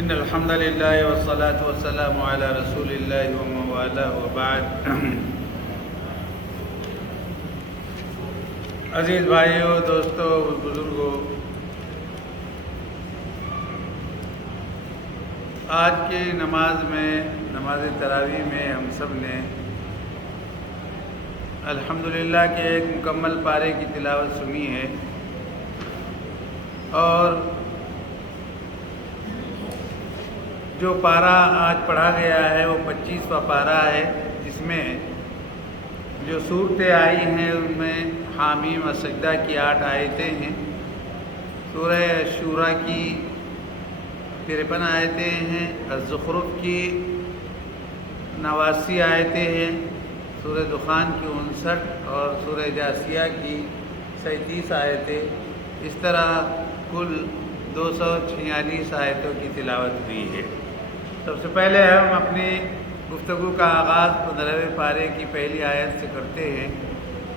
ان الحمد للہ والصلاة والسلام علی رسول اللہ ومن والاه وبعد۔ عزیز بھائیوں، دوستوں، بزرگوں، آج کی نماز تراویح میں ہم سب نے الحمدللہ کے ایک مکمل پارے کی تلاوت سنی ہے، اور جو پارہ آج پڑھا گیا ہے وہ 25واں پارہ ہے، جس میں جو صورتیں آئی ہیں ان میں حامیم و سجدہ کی 8 آیتیں ہیں، سورہ شورى کی 53 آیتیں ہیں، الزخرف کی 89 آیتیں ہیں، سورہ دخان کی 59 اور سورہ جاثیہ کی 37 آیتیں، اس طرح کل 246 آیتوں کی تلاوت ہوئی ہے۔ سب سے پہلے ہم اپنی گفتگو کا آغاز 15ویں پارے کی پہلی آیت سے کرتے ہیں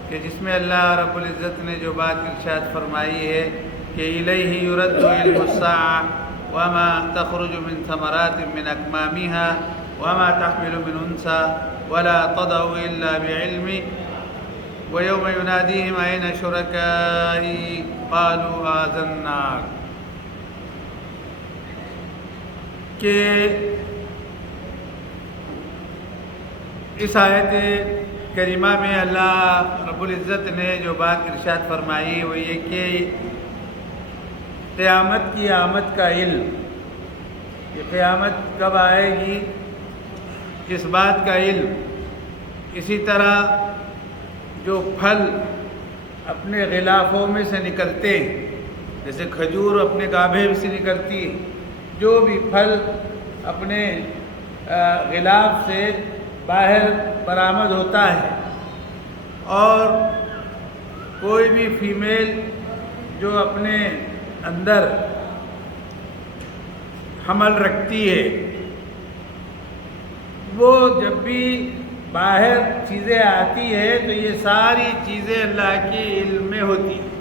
کہ جس میں اللہ رب العزت نے جو بات ارشاد فرمائی ہے کہ الیہ یرد علم الساعة وما تخرج من ثمرات من اکمامها وما تحمل من انثى ولا تضع الا بعلمه ويوم يناديهم اين شركائي قالوا آذناك، کہ اس آیت کریمہ میں اللہ رب العزت نے جو بات ارشاد فرمائی وہ یہ کہ قیامت کی آمد کا علم، کہ قیامت کب آئے گی اس بات کا علم، اسی طرح جو پھل اپنے غلافوں میں سے نکلتے ہیں، جیسے کھجور اپنے گابھے سے نکلتی ہے، جو بھی پھل اپنے غلاف سے باہر برآمد ہوتا ہے، اور کوئی بھی فیمیل جو اپنے اندر حمل رکھتی ہے، وہ جب بھی باہر چیزیں آتی ہے تو یہ ساری چیزیں اللہ کے علم میں ہوتی ہیں،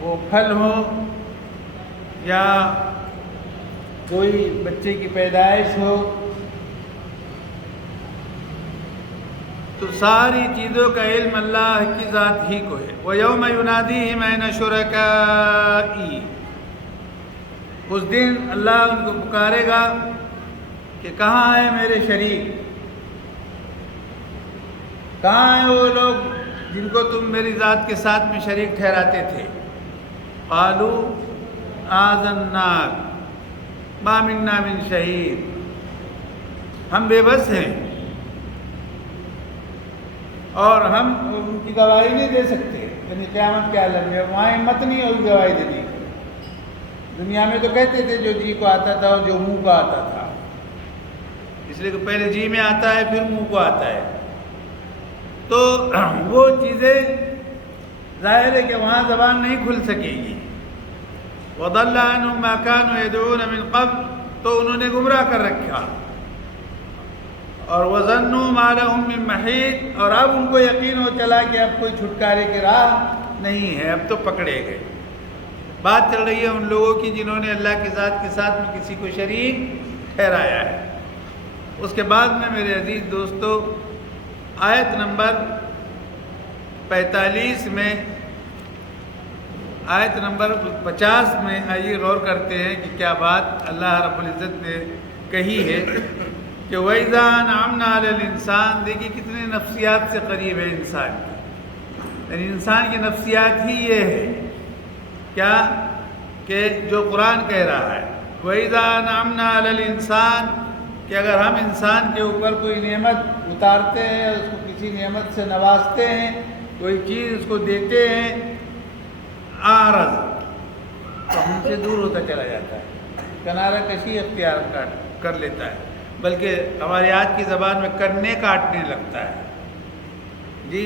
وہ پھل ہو یا کوئی بچے کی پیدائش ہو، تو ساری چیزوں کا علم اللہ کی ذات ہی کو ہے۔ وَيَوْمَ يُنَادِيهِمْ أَيْنَ شُرَكَائِي، اس دن اللہ ان کو پکارے گا کہ کہاں ہیں میرے شریک، کہاں ہیں وہ لوگ جن کو تم میری ذات کے ساتھ میں شریک ٹھہراتے تھے۔ قالوا آذناک ما منا من شہید، ہم بے بس ہیں اور ہم ان کی گواہی نہیں دے سکتے، یعنی قیامت کے عالم میں وہاں ہمت نہیں ہوگی گواہی دینے کی۔ دنیا میں تو کہتے تھے جو جی کو آتا تھا اور جو منہ کو آتا تھا، اس لیے کہ پہلے جی میں آتا ہے پھر منہ کو آتا ہے، تو وہ چیزیں ظاہر ہے کہ وہاں زبان نہیں کھل سکے گی۔ وَضَلَّ عَنْهُمْ مَا كَانُوا يَدْعُونَ مِنْ قَبْلُ، تو انہوں نے گمراہ کر رکھا، اور وَظَنُّوا مَا لَهُم مِّن مَّحِيصٍ، اور اب ان کو یقین ہو چلا کہ اب کوئی چھٹکارے کی راہ نہیں ہے، اب تو پکڑے گئے۔ بات چل رہی ہے ان لوگوں کی جنہوں نے اللہ کی ذات کے ساتھ میں کسی کو شریک ٹھہرایا ہے۔ اس کے بعد میں میرے عزیز دوستو آیت نمبر 45 میں، آیت نمبر 50 میں آئیے غور کرتے ہیں کہ کیا بات اللہ رب العزت نے کہی ہے کہ وَإِذَا أَنْعَمْنَا عَلَى الْإِنسَانِ، دیکھیے کتنے نفسیات سے قریب ہے انسان کی، یعنی انسان کی نفسیات ہی یہ ہے کیا کہ جو قرآن کہہ رہا ہے وَإِذَا أَنْعَمْنَا عَلَى الْإِنسَانِ، کہ اگر ہم انسان کے اوپر کوئی نعمت اتارتے ہیں، اس کو کسی نعمت سے نوازتے ہیں، کوئی چیز اس کو دیتے ہیں، آرز، تو ہم سے دور ہوتا چلا جاتا ہے، کنارہ کشی اختیار کر لیتا ہے، بلکہ ہماری آج کی زبان میں کرنے کاٹنے لگتا ہے جی،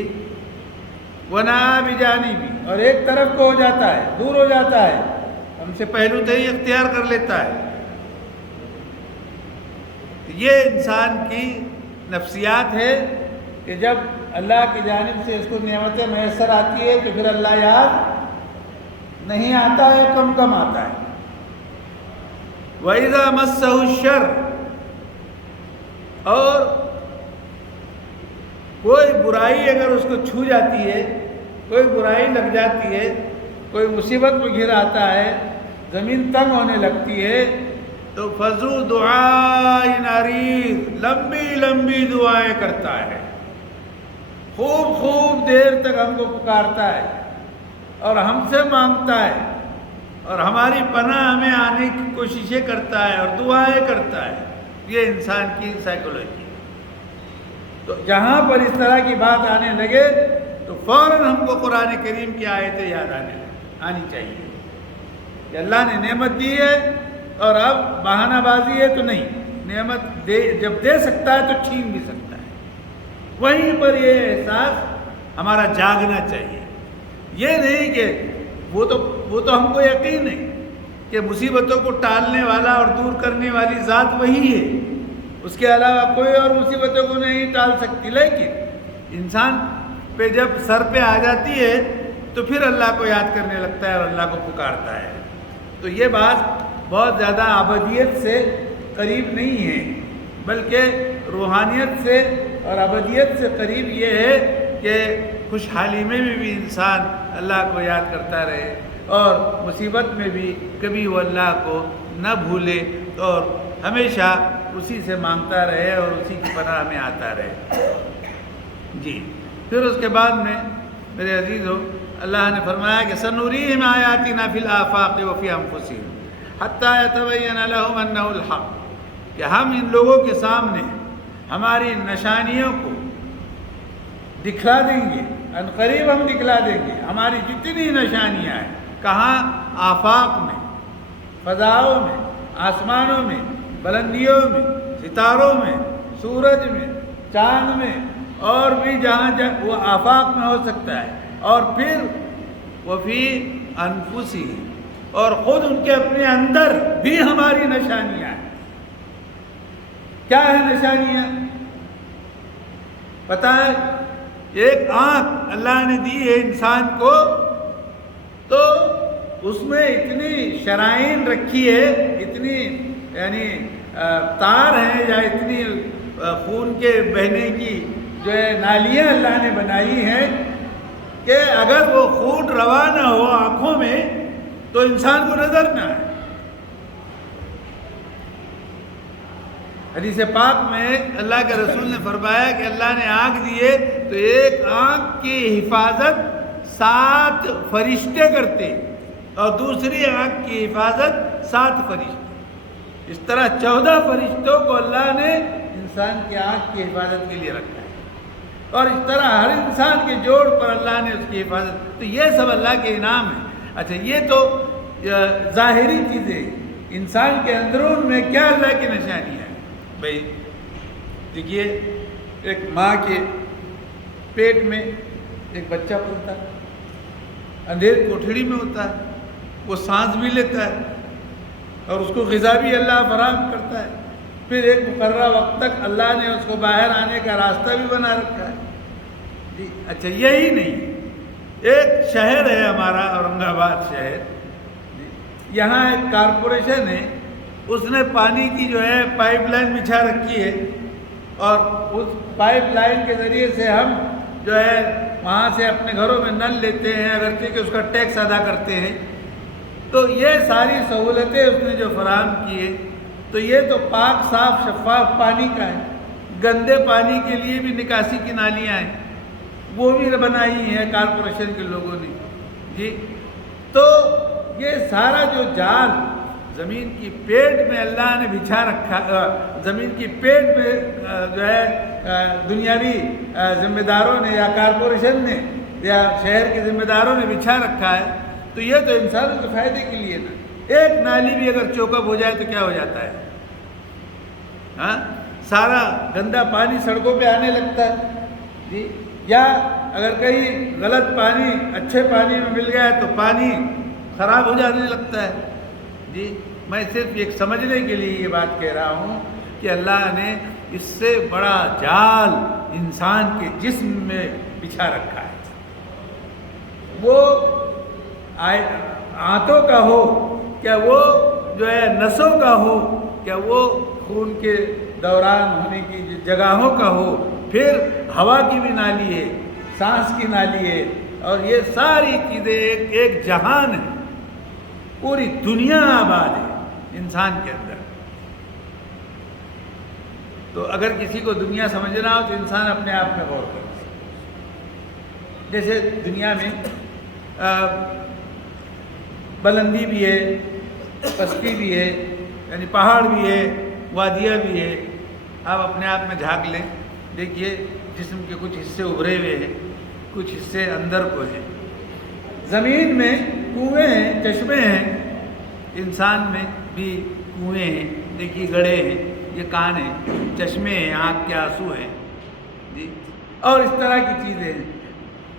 وَنَأَىٰ بِجَانِبِهِ، اور ایک طرف کو ہو جاتا ہے، دور ہو جاتا ہے، ہم سے پہلو تہی اختیار کر لیتا ہے۔ یہ انسان کی نفسیات ہے کہ جب اللہ کی جانب سے اس کو نعمتیں میسر آتی ہے تو پھر اللہ یاد نہیں آتا ہے، کم کم آتا ہے۔ وَإِذَا مَسَّهُ الشَّرُّ، اور کوئی برائی اگر اس کو چھو جاتی ہے، کوئی برائی لگ جاتی ہے، کوئی مصیبت میں گھر آتا ہے، زمین تنگ ہونے لگتی ہے، تو فَذُو دُعَاءٍ عَرِيضٍ، لمبی لمبی دعائیں کرتا ہے، خوب خوب دیر تک ہم کو پکارتا ہے اور ہم سے مانگتا ہے اور ہماری پناہ ہمیں آنے کی کوششیں کرتا ہے اور دعائیں کرتا ہے۔ یہ انسان کی سائیکولوجی ہے۔ تو جہاں پر اس طرح کی بات آنے لگے تو فوراً ہم کو قرآن کریم کی آیتیں یاد آنی چاہیے کہ اللہ نے نعمت دی ہے اور اب بہانہ بازی ہے تو نہیں، نعمت جب دے سکتا ہے تو چھین بھی سکتا ہے۔ وہیں پر یہ احساس ہمارا جاگنا چاہیے، یہ نہیں کہ وہ تو ہم کو یقین ہے کہ مصیبتوں کو ٹالنے والا اور دور کرنے والی ذات وہی ہے، اس کے علاوہ کوئی اور مصیبتوں کو نہیں ٹال سکتی، لیکن انسان پہ جب سر پہ آ جاتی ہے تو پھر اللہ کو یاد کرنے لگتا ہے اور اللہ کو پکارتا ہے۔ تو یہ بات بہت زیادہ ابدیت سے قریب نہیں ہے، بلکہ روحانیت سے اور ابدیت سے قریب یہ ہے کہ خوشحالی میں بھی انسان اللہ کو یاد کرتا رہے اور مصیبت میں بھی کبھی وہ اللہ کو نہ بھولے اور ہمیشہ اسی سے مانگتا رہے اور اسی کی پناہ میں آتا رہے۔ جی پھر اس کے بعد میں میرے عزیزو، اللہ نے فرمایا کہ سنُرِيهِمْ آیاتنا فی الآفاق وفی انفسہم حتی یتبین لہم انہ الحق، کہ ہم ان لوگوں کے سامنے ہماری نشانیوں کو دکھلا دیں گے، ان قریب ہم دکھلا دیں گے ہماری جتنی نشانیاں ہیں۔ کہاں؟ آفاق میں، فضاؤں میں، آسمانوں میں، بلندیوں میں، ستاروں میں، سورج میں، چاند میں، اور بھی جہاں وہ آفاق میں ہو سکتا ہے، اور پھر وفی انفسہم، اور خود ان کے اپنے اندر بھی ہماری نشانیاں ہیں۔ کیا ہے نشانیاں؟ پتہ ہے، ایک آنکھ اللہ نے دی ہے انسان کو، تو اس میں اتنی شرائن رکھی ہے، اتنی یعنی تار ہیں یا اتنی خون کے بہنے کی جو ہے نالیاں اللہ نے بنائی ہیں کہ اگر وہ خون روا نہ ہو آنکھوں میں تو انسان کو نظر نہ آئے۔ حدیث پاک میں اللہ کے رسول نے فرمایا کہ اللہ نے آنکھ دیے تو ایک آنکھ کی حفاظت 7 فرشتے کرتے اور دوسری آنکھ کی حفاظت 7 فرشتے، اس طرح 14 فرشتوں کو اللہ نے انسان کی آنکھ کی حفاظت کے لیے رکھا ہے، اور اس طرح ہر انسان کے جوڑ پر اللہ نے اس کی حفاظت، تو یہ سب اللہ کے انعام ہیں۔ اچھا، یہ تو ظاہری چیزیں، انسان کے اندرون میں کیا اللہ کی نشانی ہے؟ بھائی دیکھیے، ایک ماں کے پیٹ میں ایک بچہ پلتا ہے، اندھیر کوٹھڑی میں ہوتا ہے، وہ سانس بھی لیتا ہے اور اس کو غذا بھی اللہ فراہم کرتا ہے، پھر ایک مقررہ وقت تک اللہ نے اس کو باہر آنے کا راستہ بھی بنا رکھا ہے۔ جی اچھا، یہی نہیں، ایک شہر ہے ہمارا اورنگ آباد شہر، یہاں ایک کارپوریشن ہے، اس نے پانی کی جو ہے پائپ لائن بچھا رکھی ہے، اور اس پائپ لائن کے ذریعے سے ہم جو ہے وہاں سے اپنے گھروں میں نل لیتے ہیں، اگرچہ کہ اس کا ٹیکس ادا کرتے ہیں۔ تو یہ ساری سہولتیں اس نے جو فراہم کی ہے، تو یہ تو پاک صاف شفاف پانی کا ہے۔ گندے پانی کے لیے بھی نکاسی کی نالیاں ہیں، وہ بھی بنائی ہیں کارپوریشن کے لوگوں نے۔ جی تو یہ سارا جو جال زمین کی پیٹ میں اللہ نے بچھا رکھا، زمین کی پیٹ میں جو ہے دنیاوی ذمہ داروں نے یا کارپوریشن نے یا شہر کے ذمہ داروں نے بچھا رکھا ہے، تو یہ تو انسانوں کے فائدے کے لیے نا۔ ایک نالی بھی اگر چوک اپ ہو جائے تو کیا ہو جاتا ہے؟ ہاں، سارا گندا پانی سڑکوں پہ آنے لگتا ہے۔ جی، یا اگر کہیں غلط پانی اچھے پانی میں مل گیا تو پانی خراب ہو جانے لگتا ہے۔ جی میں صرف ایک سمجھنے کے لیے یہ بات کہہ رہا ہوں کہ اللہ نے اس سے بڑا جال انسان کے جسم میں بچھا رکھا ہے، وہ آنتوں کا ہو، کیا وہ جو ہے نسوں کا ہو، کیا وہ خون کے دوران ہونے کی جو جگہوں کا ہو، پھر ہوا کی بھی نالی ہے، سانس کی نالی ہے، اور یہ ساری چیزیں ایک جہان ہے، پوری دنیا آباد ہے انسان کے اندر۔ تو اگر کسی کو دنیا سمجھنا ہو تو انسان اپنے آپ میں غور کرے۔ جیسے دنیا میں بلندی بھی ہے، پستی بھی ہے، یعنی پہاڑ بھی ہے، وادیاں بھی ہے۔ آپ اپنے آپ میں جھانک لیں، دیکھیے جسم کے کچھ حصے ابھرے ہوئے ہیں، کچھ حصے اندر کو ہیں۔ زمین میں کنویں ہیں، چشمے ہیں، انسان میں بھی کنویں ہیں، دیکھیے گڑھے ہیں، یہ کان ہیں، چشمے ہیں، آنکھ کے آنسو ہیں جی، اور اس طرح کی چیزیں ہیں۔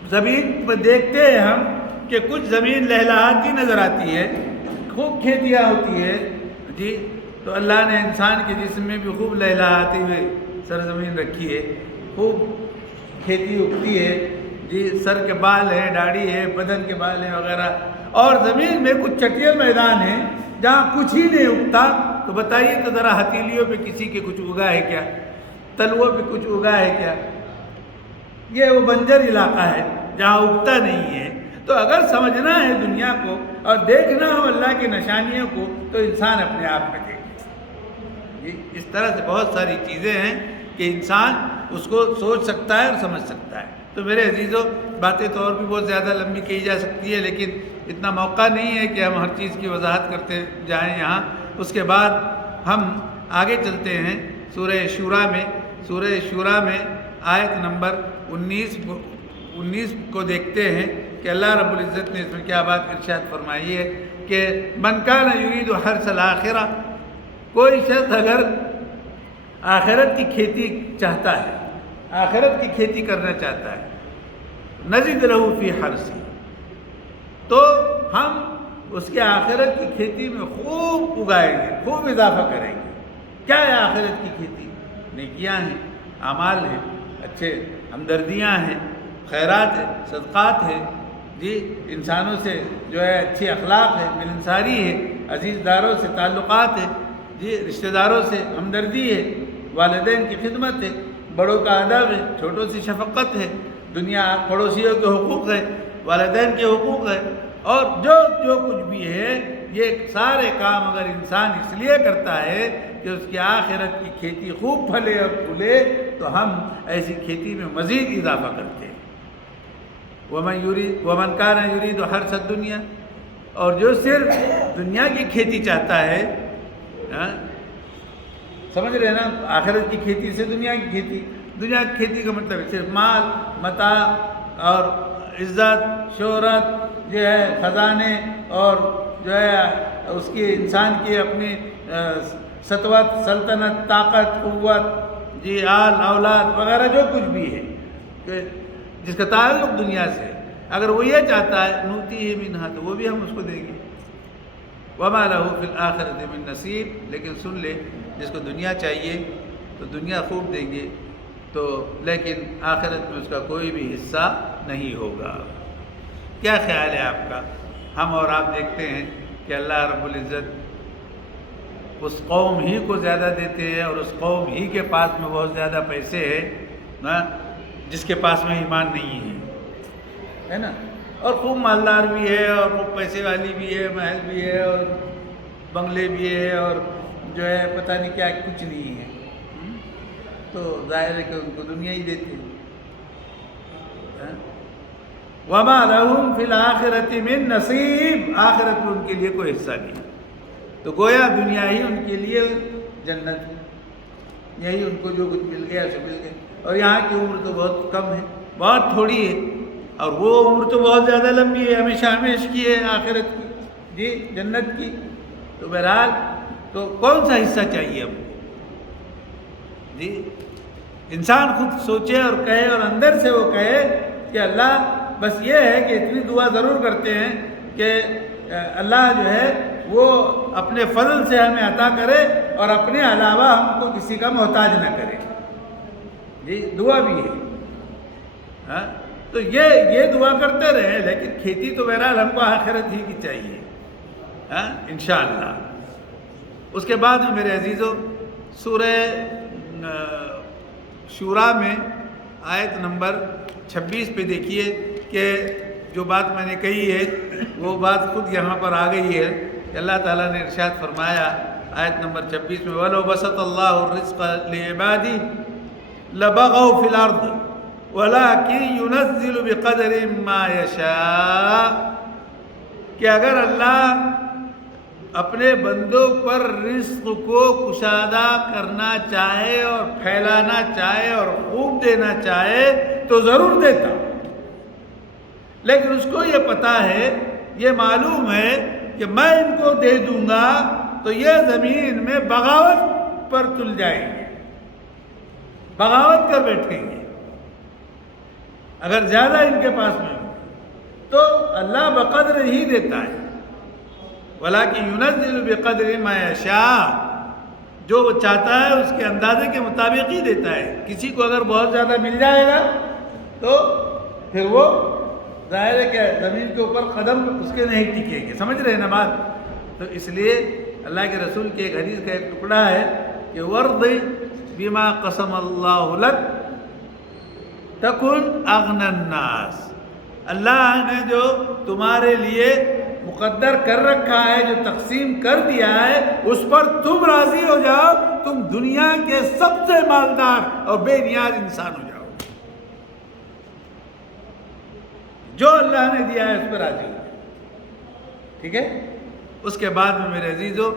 زمین پہ دیکھتے ہیں ہم کہ کچھ زمین لہلہاتی نظر آتی ہے، خوب کھیتیاں ہوتی ہے جی، تو اللہ نے انسان کے جسم میں بھی خوب لہلہاتی ہوئے سرزمین رکھی ہے، خوب کھیتی اگتی ہے جی، سر کے بال ہیں، داڑھی ہے، بدن کے بال ہیں وغیرہ۔ اور زمین میں کچھ چٹیل میدان ہیں جہاں کچھ ہی نہیں اگتا، تو بتائیے تو ذرا ہتھیلیوں پہ کسی کے کچھ اگا ہے کیا؟ تلووں پہ کچھ اگا ہے کیا؟ یہ وہ بنجر علاقہ ہے جہاں اگتا نہیں ہے۔ تو اگر سمجھنا ہے دنیا کو اور دیکھنا ہو اللہ کی نشانیوں کو، تو انسان اپنے آپ میں دیکھے جی۔ اس طرح سے بہت ساری چیزیں ہیں کہ انسان اس کو سوچ سکتا ہے اور سمجھ سکتا ہے۔ تو میرے عزیزوں، باتیں تو اور بھی بہت زیادہ لمبی کہی جا سکتی ہے، لیکن اتنا موقع نہیں ہے کہ ہم ہر چیز کی وضاحت کرتے جائیں یہاں۔ اس کے بعد ہم آگے چلتے ہیں سورہ شورا میں۔ سورہ شورا میں آیت نمبر 19 کو دیکھتے ہیں کہ اللہ رب العزت نے اس میں کیا بات ارشاد فرمائی ہے کہ من کان یرید حرث الآخرہ، کوئی شخص اگر آخرت کی کھیتی چاہتا ہے، آخرت کی کھیتی کرنا چاہتا ہے، نزد لہ فی حرثہ، تو ہم اس کے آخرت کی کھیتی میں خوب اگائیں گے، خوب اضافہ کریں گے۔ کیا ہے آخرت کی کھیتی؟ نیکیاں ہیں، اعمال ہیں، اچھے ہمدردیاں ہیں، خیرات ہے، صدقات ہے جی، انسانوں سے جو ہے اچھی اخلاق ہے، ملنساری ہے، عزیز داروں سے تعلقات ہے جی، رشتہ داروں سے ہمدردی ہے، والدین کی خدمت ہے، بڑوں کا ادب ہے، چھوٹوں سے شفقت ہے، دنیا پڑوسیوں کے حقوق ہے، والدین کے حقوق ہے، اور جو کچھ بھی ہے، یہ سارے کام اگر انسان اس لیے کرتا ہے کہ اس کی آخرت کی کھیتی خوب پھلے اور پھولے، تو ہم ایسی کھیتی میں مزید اضافہ کرتے ہیں۔ وَمَنْ كَانَ يُرِيدُ حَرْثَ الدُّنْيَا، اور جو صرف دنیا کی کھیتی چاہتا ہے، سمجھ رہے ہیں نا، آخرت کی کھیتی سے دنیا کی کھیتی، دنیا کی کھیتی کا مطلب ہے صرف مال، متاع اور عزت، شہرت، جو ہے خزانے، اور جو ہے اس کی انسان کی اپنی سطوت، سلطنت، طاقت، قوت جی، آل اولاد وغیرہ جو کچھ بھی ہے کہ جس کا تعلق دنیا سے، اگر وہ یہ چاہتا ہے نوتیہ منہا، تو وہ بھی ہم اس کو دیں گے۔ وما لہ فی الآخرۃ من نصیب، لیکن سن لے، جس کو دنیا چاہیے تو دنیا خوب دیں گے، تو لیکن آخرت میں اس کا کوئی بھی حصہ نہیں ہوگا۔ کیا خیال ہے آپ کا؟ ہم اور آپ دیکھتے ہیں کہ اللہ رب العزت اس قوم ہی کو زیادہ دیتے ہیں، اور اس قوم ہی کے پاس میں بہت زیادہ پیسے ہیں نا، جس کے پاس میں ایمان نہیں ہے نا، اور خوب مالدار بھی ہے، اور خوب پیسے والی بھی ہے، محل بھی ہے، اور بنگلے بھی ہے، اور جو ہے پتہ نہیں کیا، کچھ نہیں ہے، تو ظاہر ہے کہ ان کو دنیا ہی دیتی ہے۔ وَمَا لَهُمْ فِي الْآخِرَةِ مِن نَصِيب، آخرت میں ان کے لیے کوئی حصہ نہیں۔ تو گویا دنیا ہی ان کے لیے جنت ہے، یہی ان کو جو کچھ مل گیا اسے مل گیا، اور یہاں کی عمر تو بہت کم ہے، بہت تھوڑی ہے، اور وہ عمر تو بہت زیادہ لمبی ہے، ہمیشہ ہمیش کی ہے آخرت کی جی، جنت کی۔ تو بہرحال تو کون سا حصہ چاہیے ہم کو جی؟ انسان خود سوچے اور کہے، اور اندر سے وہ کہے کہ اللہ، بس یہ ہے کہ اتنی دعا ضرور کرتے ہیں کہ اللہ جو ہے وہ اپنے فضل سے ہمیں عطا کرے، اور اپنے علاوہ ہم کو کسی کا محتاج نہ کرے جی، دعا بھی ہے۔ تو یہ دعا کرتے رہے، لیکن کھیتی تو بہرحال ہم کو آخرت ہی کی چاہیے انشاءاللہ۔ اس کے بعد میں میرے عزیزو سورہ شورا میں آیت نمبر 26 پہ دیکھیے کہ جو بات میں نے کہی ہے وہ بات خود یہاں پر آ گئی ہے کہ اللہ تعالیٰ نے ارشاد فرمایا آیت نمبر 26 میں وَلَوْ بَسَطَ اللَّهُ الرِّزْقَ لِعِبَادِهِ لَبَغَوْا فِي الْأَرْضِ وَلَكِنْ يُنَزِّلُ بِقَدْرٍ مَا يَشَاءُ، کہ اگر اللہ اپنے بندوں پر رزق کو کشادہ کرنا چاہے اور پھیلانا چاہے اور خوب دینا چاہے تو ضرور دیتا، لیکن اس کو یہ پتہ ہے، یہ معلوم ہے کہ میں ان کو دے دوں گا تو یہ زمین میں بغاوت پر تل جائیں گے، بغاوت کر بیٹھیں گے اگر زیادہ ان کے پاس میں ہو تو اللہ بقدر ہی دیتا ہے، وَلَكِنْ يُنَزِّلُ بِقَدْرِ مَا يَشَاءُ، جو وہ چاہتا ہے اس کے اندازے کے مطابق ہی دیتا ہے۔ کسی کو اگر بہت زیادہ مل جائے گا تو پھر وہ ظاہر ہے کہ زمین کے اوپر قدم اس کے نہیں ٹکیں گے، سمجھ رہے ہیں نا بات؟ تو اس لیے اللہ کے رسول کے ایک حدیث کا ایک ٹکڑا ہے کہ وَرْضِ بِمَا قَسَمَ اللَّهُ لَكَ تَكُنْ أَغْنَى النَّاسِ، اللہ نے جو تمہارے لیے مقدر کر رکھا ہے، جو تقسیم کر دیا ہے، اس پر تم راضی ہو جاؤ، تم دنیا کے سب سے مالدار اور بے نیاز انسان ہو جاؤ، جو اللہ نے دیا ہے اس پر راضی ہو۔ ٹھیک ہے، اس کے بعد میں میرے عزیزو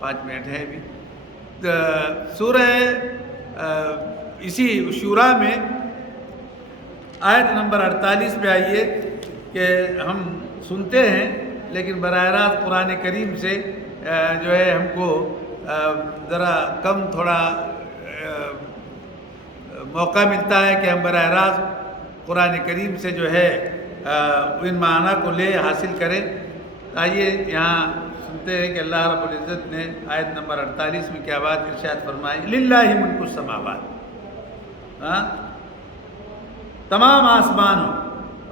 5 منٹ ہے ابھی، سورہ اسی شورا میں آیت نمبر 48 پہ آئیے کہ ہم سنتے ہیں لیکن براہ راست قرآن کریم سے جو ہے ہم کو ذرا کم تھوڑا موقع ملتا ہے کہ ہم براہ راست قرآن کریم سے جو ہے ان معنی کو لے حاصل کریں۔ آئیے یہاں سنتے ہیں کہ اللہ رب العزت نے آیت نمبر 48 میں کیا بات ارشاد فرمائی، للہ ملک السماوات، تمام آسمانوں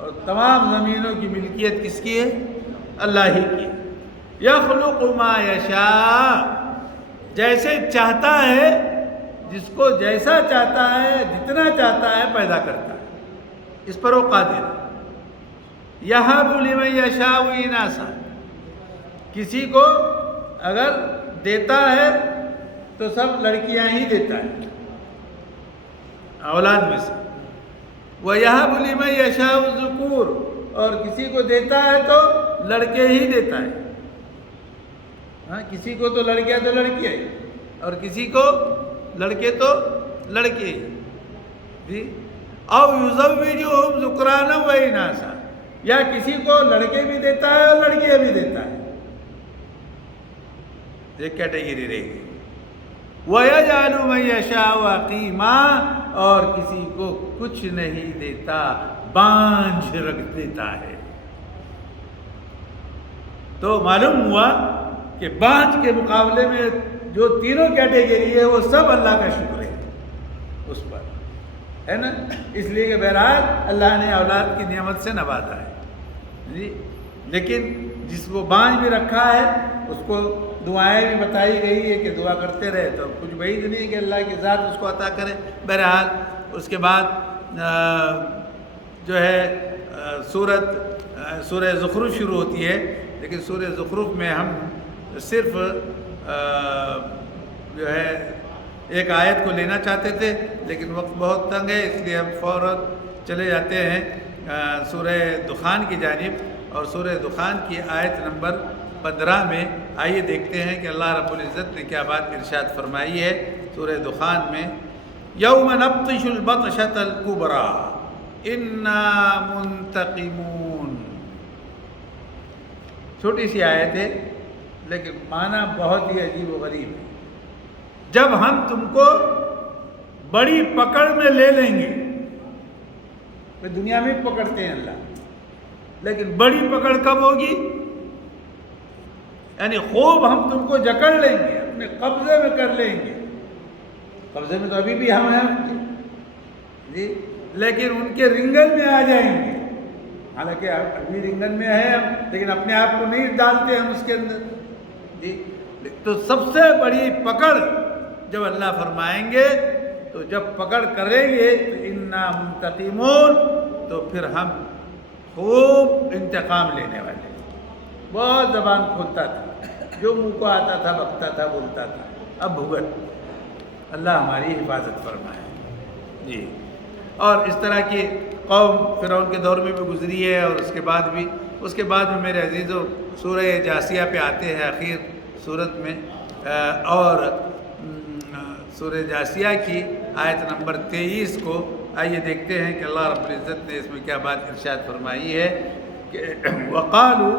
اور تمام زمینوں کی ملکیت کس کی ہے؟ اللہ ہی کی۔ یخلق ما یشاء، جیسے چاہتا ہے، جس کو جیسا چاہتا ہے، جتنا چاہتا ہے پیدا کرتا ہے، اس پر وہ قادر ہے۔ یہب لمن یشاء اناثا، کسی کو اگر دیتا ہے تو سب لڑکیاں ہی دیتا ہے اولاد میں سے، وَيَهَبُ لِمَن يَشَاءُ الذُّكُورَ، اور کسی کو دیتا ہے تو لڑکے ہی دیتا ہے، ہاں کسی کو تو لڑکیاں تو لڑکیاں ہی، اور کسی کو لڑکے تو لڑکے ہی، جی۔ اَوْ يُزَوِّجُهُمْ ذُكْرَانًا وَإِنَاثًا، یا کسی کو لڑکے بھی دیتا ہے اور لڑکیاں بھی دیتا ہے، ایک کیٹیگری رہے گی۔ وَيَجْعَلُ مَن يَشَاءُ عَقِيمًا، اور کسی کو کچھ نہیں دیتا، بانجھ رکھ دیتا ہے۔ تو معلوم ہوا کہ بانجھ کے مقابلے میں جو تینوں کیٹیگری ہے وہ سب اللہ کا شکر ہے اس پر، ہے نا؟ اس لیے کہ بہرحال اللہ نے اولاد کی نعمت سے نوازا ہے، جی۔ لیکن جس کو بانجھ بھی رکھا ہے اس کو دعائیں بھی بتائی گئی ہے کہ دعا کرتے رہے، تو کچھ بعید نہیں کہ اللہ کی ذات اس کو عطا کرے۔ بہرحال اس کے بعد جو ہے سورہ زخرف شروع ہوتی ہے، لیکن سورہ زخرف میں ہم صرف جو ہے ایک آیت کو لینا چاہتے تھے لیکن وقت بہت تنگ ہے، اس لیے ہم فوراً چلے جاتے ہیں سورہ دخان کی جانب، اور سورہ دخان کی آیت نمبر 15 میں آئیے دیکھتے ہیں کہ اللہ رب العزت نے کیا بات ارشاد فرمائی ہے سورہ دخان میں۔ یوم نبطش البطشۃ الکبریٰ انا منتقمون، چھوٹی سی آیت ہے لیکن معنی بہت ہی عجیب و غریب ہے۔ جب ہم تم کو بڑی پکڑ میں لے لیں گے، دنیا میں پکڑتے ہیں اللہ، لیکن بڑی پکڑ کب ہوگی؟ یعنی خوب ہم تم کو جکڑ لیں گے، اپنے قبضے میں کر لیں گے۔ قبضے میں تو ابھی بھی ہم ہیں ان کے، جی، لیکن ان کے رنگن میں آ جائیں گے، حالانکہ ابھی رنگن میں ہے ہم، لیکن اپنے آپ کو نہیں ڈالتے ہم اس کے اندر، جی تو سب سے بڑی پکڑ جب اللہ فرمائیں گے تو جب پکڑ کریں گے تو انا منتقمون، تو پھر ہم خوب انتقام لینے والے. بہت زبان کھولتا تھا، جو منہ کو آتا تھا بکتا تھا، بولتا تھا، اب بھگت. اللہ ہماری حفاظت فرمائے. جی اور اس طرح کی قوم فرعون کے دور میں بھی گزری ہے، اور اس کے بعد میں میرے عزیزوں سورہ جاسیہ پہ آتے ہیں آخر صورت میں، اور سورہ جاسیہ کی آیت نمبر 23 کو آئیے دیکھتے ہیں کہ اللہ رب العزت نے اس میں کیا بات ارشاد فرمائی ہے کہ وقالو،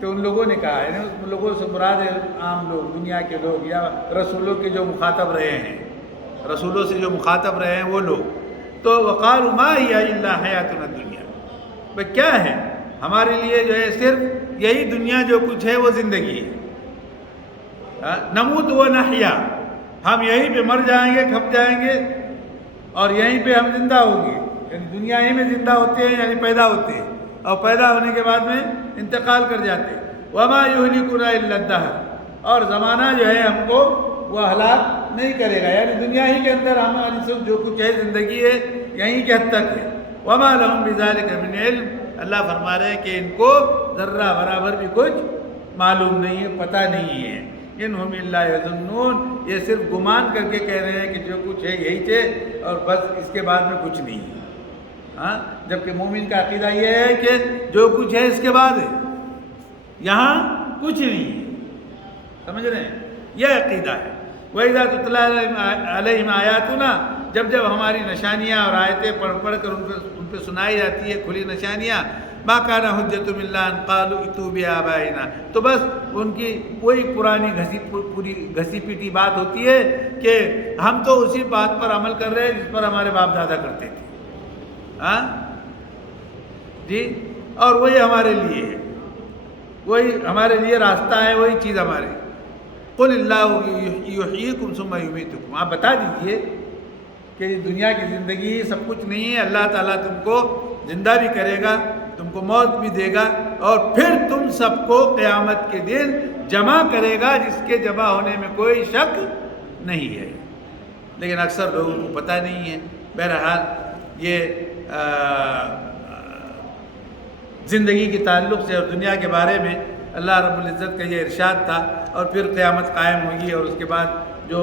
کہ ان لوگوں نے کہا ہے، ان لوگوں سے مراد ہے عام لوگ، دنیا کے لوگ، یا رسولوں کے جو مخاطب رہے ہیں، رسولوں سے جو مخاطب رہے ہیں وہ لوگ. تو وقالوا ما ہی الا حیاتنا الدنیا، بھئی کیا ہے ہمارے لیے جو ہے صرف یہی دنیا جو کچھ ہے وہ زندگی ہے. نموت و نحیا، ہم یہیں پہ مر جائیں گے، کھپ جائیں گے، اور یہیں پہ ہم زندہ ہوں گے. یعنی دنیا ہی میں زندہ ہوتے ہیں، یعنی پیدا ہوتے ہیں، اور پیدا ہونے کے بعد میں انتقال کر جاتے ہیں. وما یہلکنا الا الدہر، اور زمانہ جو ہے ہم کو وہ ہلاک نہیں کرے گا، یعنی دنیا ہی کے اندر ہماری سب جو کچھ ہے زندگی ہے یہیں کے حد تک ہے. وما لہم بذلک من علم، اللہ فرما رہے ہیں کہ ان کو ذرہ برابر بھی کچھ معلوم نہیں ہے، پتہ نہیں ہے. ان ہم الا یظنون، یہ صرف گمان کر کے کہہ رہے ہیں کہ جو کچھ ہے یہی ہے، اور بس اس کے بعد میں کچھ نہیں ہے. ہاں، جبکہ مومن کا عقیدہ یہ ہے کہ جو کچھ ہے اس کے بعد ہے، یہاں کچھ نہیں ہے. سمجھ رہے ہیں؟ یہ عقیدہ ہے. وَإِذَا تُتْلَىٰ عَلَيْهِمْ آيَاتُنَا، جب ہماری نشانیاں اور آیتیں پڑھ کر ان پہ سنائی جاتی ہے کھلی نشانیاں، مَا كَانَ حُجَّتُهُمْ إِلَّا أَن قَالُوا ائْتُوا بِآبَائِنَا، تو بس ان کی کوئی پرانی گھسی پیٹی بات ہوتی ہے کہ ہم تو اسی بات پر عمل کر رہے ہیں جس پر ہمارے باپ دادا کرتے تھے. ہاں جی، اور وہی ہمارے لیے ہے، وہی ہمارے لیے راستہ ہے، وہی چیز ہمارے. قل اللہ یحییکم ثم یمیتکم، آپ بتا دیجئے کہ دنیا کی زندگی سب کچھ نہیں ہے. اللہ تعالیٰ تم کو زندہ بھی کرے گا، تم کو موت بھی دے گا، اور پھر تم سب کو قیامت کے دن جمع کرے گا، جس کے جمع ہونے میں کوئی شک نہیں ہے. لیکن اکثر لوگوں کو پتہ نہیں ہے. بہرحال یہ زندگی کے تعلق سے اور دنیا کے بارے میں اللہ رب العزت کا یہ ارشاد تھا. اور پھر قیامت قائم ہوگی، اور اس کے بعد جو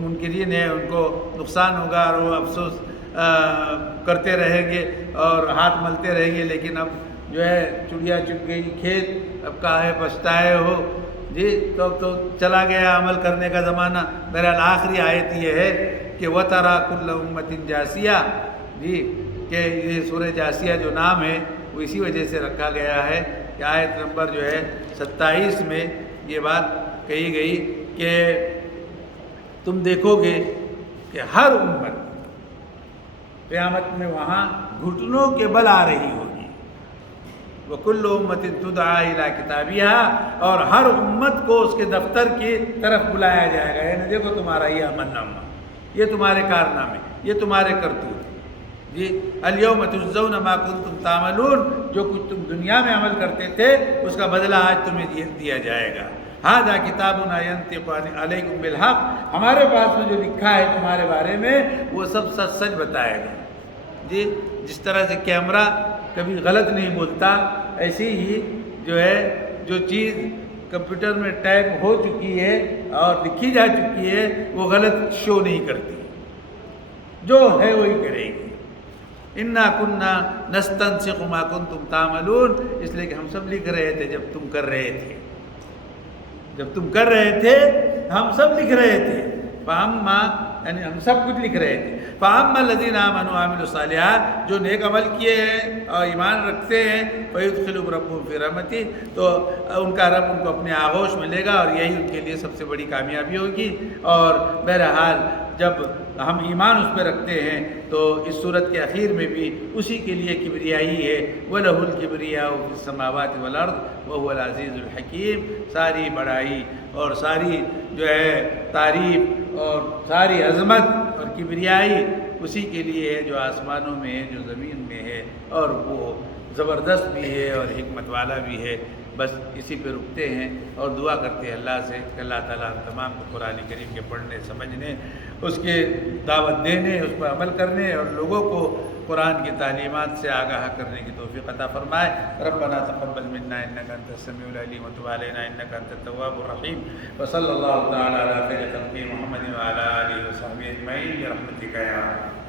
منکرین ہیں ان کو نقصان ہوگا، اور وہ افسوس کرتے رہیں گے اور ہاتھ ملتے رہیں گے. لیکن اب جو ہے چڑیا چگ گئی کھیت، اب کہاں پچھتائے ہو. جی تو چلا گیا عمل کرنے کا زمانہ. بہرحال آخری آیت یہ ہے کہ وَتَرَىٰ كُلَّ أُمَّةٍ جَاثِيَةٍ، جی کہ یہ سورہ جاسیہ جو نام ہے وہ اسی وجہ سے رکھا گیا ہے کہ آیت نمبر جو ہے 27 میں یہ بات کہی گئی کہ تم دیکھو گے کہ ہر امت قیامت میں وہاں گھٹنوں کے بل آ رہی ہوگی. وَكُلُّ أُمَّةٍ تُدْعَىٰ إِلَىٰ كِتَابِهَا، اور ہر امت کو اس کے دفتر کی طرف بلایا جائے گا. یعنی دیکھو تمہارا یہ عمل نامہ، یہ تمہارے کارنامے، یہ تمہارے کرتوت. جی اليوم تجزون ما کنتم تعملون، جو کچھ تم دنیا میں عمل کرتے تھے اس کا بدلہ آج تمہیں دیا جائے گا. ھذا کتابنا ینطق علیکم بالحق، ہمارے پاس میں جو لکھا ہے تمہارے بارے میں وہ سب سچ بتائے گا. جی جس طرح سے کیمرہ کبھی غلط نہیں بولتا، ایسی ہی جو ہے جو چیز کمپیوٹر میں ٹائپ ہو چکی ہے اور لکھی جا چکی ہے وہ غلط شو نہیں کرتی، جو ہے وہی کرے گی. انا کننا نستنسخ ما کنتم تعملون، اس لیے کہ ہم سب لکھ رہے تھے جب تم کر رہے تھے، جب تم کر رہے تھے ہم سب لکھ رہے تھے. فاما، یعنی ہم سب کچھ لکھ رہے تھے. فاما الذین آمنوا وعملوا الصالحات، جو نیک عمل کیے ہیں اور ایمان رکھتے ہیں، فیدخلهم ربهم فی رحمتہ، تو ان کا رب ان کو اپنے آغوش میں لے گا، اور یہی ان کے لیے سب سے بڑی کامیابی ہوگی. اور بہرحال جب ہم ایمان اس پہ رکھتے ہیں تو اس صورت کے اخیر میں بھی اسی کے لیے کبریائی ہے. وَلَهُ الْكِبْرِيَاءُ فِي السَّمَاوَاتِ وَالْأَرْضِ وَهُوَ الْعَزِيزُ الْحَكِيمُ، ساری بڑائی اور ساری جو ہے تعریف اور ساری عظمت اور کبریائی اسی کے لیے ہے جو آسمانوں میں ہے، جو زمین میں ہے، اور وہ زبردست بھی ہے اور حکمت والا بھی ہے. بس اسی پہ رکتے ہیں اور دعا کرتے ہیں اللہ سے کہ اللہ تعالیٰ ہم تمام کو قرآن کریم کے پڑھنے سمجھنے اس کے دعوت دینے اس پر عمل کرنے اور لوگوں کو قرآن کی تعلیمات سے آگاہ کرنے کی توفیق عطا فرمائے. ربنا تقبل منا انك انت السميع العليم وتب علينا انك انت التواب الرحيم وصلى الله تعالى على خير خلقه محمد وعلى اله وصحبه اجمعين برحمتك يا رب.